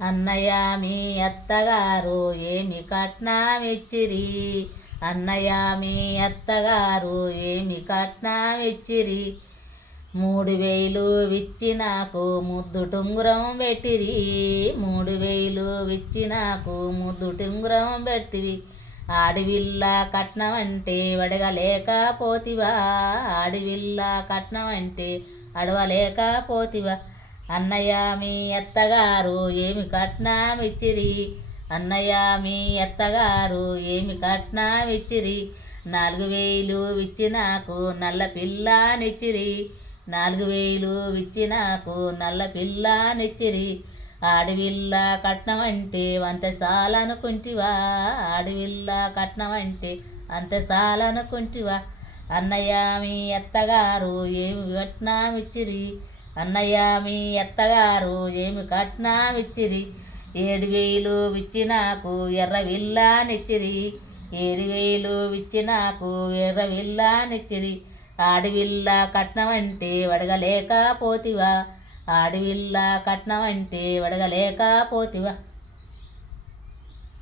అన్నయ్య మీ అత్తగారు ఏమి కట్నమిచ్చిరి, అన్నయ్య మీ అత్తగారు ఏమి కట్నమిచ్చిరి. 3000 ఇచ్చి నాకు ముద్దు టుంగురం పెట్టిరి, 3000 ఇచ్చి నాకు ముద్దు టుంగురం పెట్టివి. ఆడివిల్ల కట్నం అంటే అడగలేకపోతివా, ఆడివిల్ల కట్నం అంటే అడవలేకపోతివా. అన్నయ్య మీ అత్తగారు ఏమి కట్నమిచ్చిరి, అన్నయ్య మీ అత్తగారు ఏమి కట్నమిచ్చిరి. 4000 ఇచ్చి నాకు నల్ల పిల్లనిచ్చిరి, 4000 ఇచ్చి నాకు నల్ల పిల్లనిచ్చిరి. ఆడవిల్ల కట్నం అంటే అంతే చాలనుకుంటివా, ఆడవిల్ల కట్నం అంటే అంతే చాలనుకుంటివా. అన్నయ్య మీ అత్తగారు ఏమి కట్నమిచ్చిరి, అన్నయ్య మీ అత్తగారు ఏమి కట్నమిచ్చిరి. 7000 ఇచ్చి నాకు ఎర్ర విల్లానిచ్చిరి, 7000 ఇచ్చి నాకు ఎర్ర విల్లానిచ్చిరి. ఆడవిల్ల కట్నం అంటే అడగలేకపోతివా, ఆడవిల్ల కట్నం అంటే అడగలేకపోతివా.